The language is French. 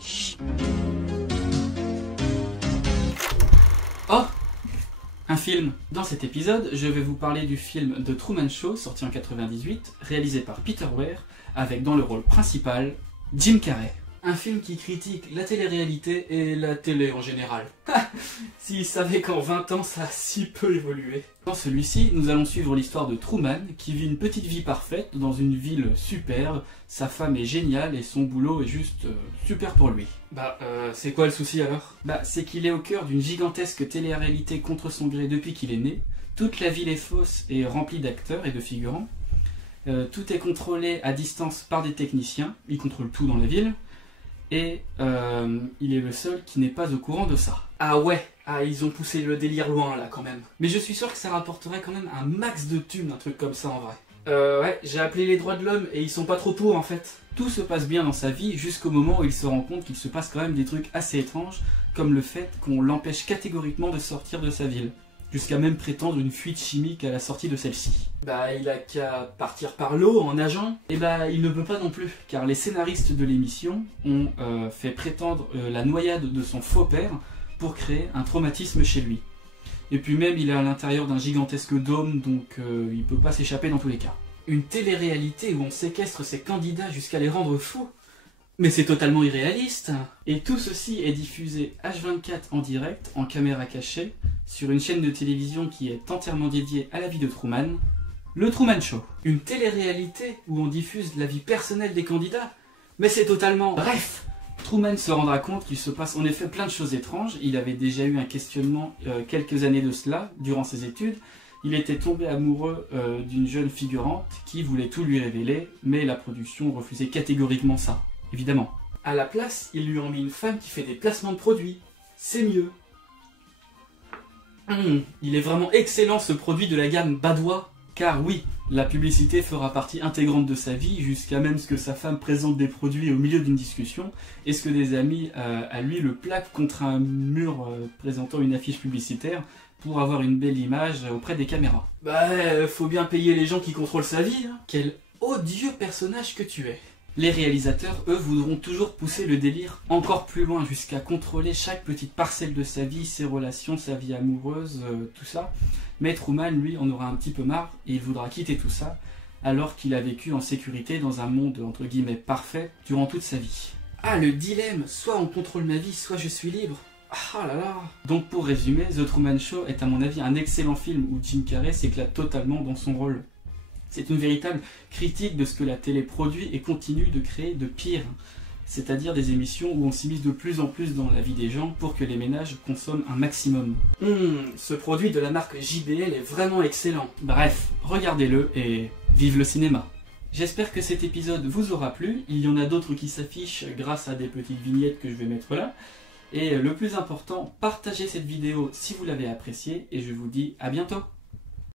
Chut. Oh, un film. Dans cet épisode, je vais vous parler du film The Truman Show, sorti en 98, réalisé par Peter Weir, avec dans le rôle principal, Jim Carrey. Un film qui critique la télé-réalité et la télé en général. S'ils savaient qu'en 20 ans ça a si peu évolué. Dans celui-ci, nous allons suivre l'histoire de Truman, qui vit une petite vie parfaite dans une ville superbe. Sa femme est géniale et son boulot est juste super pour lui. C'est quoi le souci alors? C'est qu'il est au cœur d'une gigantesque télé-réalité contre son gré depuis qu'il est né. Toute la ville est fausse et remplie d'acteurs et de figurants. Tout est contrôlé à distance par des techniciens. Ils contrôlent tout dans la ville. Et il est le seul qui n'est pas au courant de ça. Ah ouais, ils ont poussé le délire loin là quand même. Mais je suis sûr que ça rapporterait quand même un max de thunes, un truc comme ça en vrai. Ouais, j'ai appelé les droits de l'homme et ils sont pas trop pour en fait. Tout se passe bien dans sa vie jusqu'au moment où il se rend compte qu'il se passe quand même des trucs assez étranges, comme le fait qu'on l'empêche catégoriquement de sortir de sa ville. Jusqu'à même prétendre une fuite chimique à la sortie de celle-ci. Il a qu'à partir par l'eau en nageant. Et il ne peut pas non plus, car les scénaristes de l'émission ont fait prétendre la noyade de son faux père pour créer un traumatisme chez lui. Et puis même, il est à l'intérieur d'un gigantesque dôme, donc il peut pas s'échapper dans tous les cas. Une télé-réalité où on séquestre ses candidats jusqu'à les rendre fous. Mais c'est totalement irréaliste. Et tout ceci est diffusé H24 en direct, en caméra cachée, sur une chaîne de télévision qui est entièrement dédiée à la vie de Truman, le Truman Show. Une télé-réalité où on diffuse la vie personnelle des candidats? Mais c'est totalement... Bref, Truman se rendra compte qu'il se passe en effet plein de choses étranges. Il avait déjà eu un questionnement quelques années de cela, durant ses études. Il était tombé amoureux d'une jeune figurante qui voulait tout lui révéler, mais la production refusait catégoriquement ça, évidemment. À la place, ils lui ont mis une femme qui fait des placements de produits. C'est mieux. Il est vraiment excellent ce produit de la gamme Badois, car oui, la publicité fera partie intégrante de sa vie, jusqu'à même ce que sa femme présente des produits au milieu d'une discussion, et ce que des amis à lui le plaquent contre un mur présentant une affiche publicitaire pour avoir une belle image auprès des caméras. Faut bien payer les gens qui contrôlent sa vie, hein. Quel odieux personnage que tu es. Les réalisateurs, eux, voudront toujours pousser le délire encore plus loin, jusqu'à contrôler chaque petite parcelle de sa vie, ses relations, sa vie amoureuse, tout ça. Mais Truman, lui, en aura un petit peu marre, et il voudra quitter tout ça, alors qu'il a vécu en sécurité dans un monde, entre guillemets, parfait, durant toute sa vie. Le dilemme, soit on contrôle ma vie, soit je suis libre. Ah là là. Donc pour résumer, The Truman Show est à mon avis un excellent film où Jim Carrey s'éclate totalement dans son rôle. C'est une véritable critique de ce que la télé produit et continue de créer de pire. C'est-à-dire des émissions où on s'immisce de plus en plus dans la vie des gens pour que les ménages consomment un maximum. Ce produit de la marque JBL est vraiment excellent. Bref, regardez-le et vive le cinéma. J'espère que cet épisode vous aura plu. Il y en a d'autres qui s'affichent grâce à des petites vignettes que je vais mettre là. Et le plus important, partagez cette vidéo si vous l'avez appréciée et je vous dis à bientôt.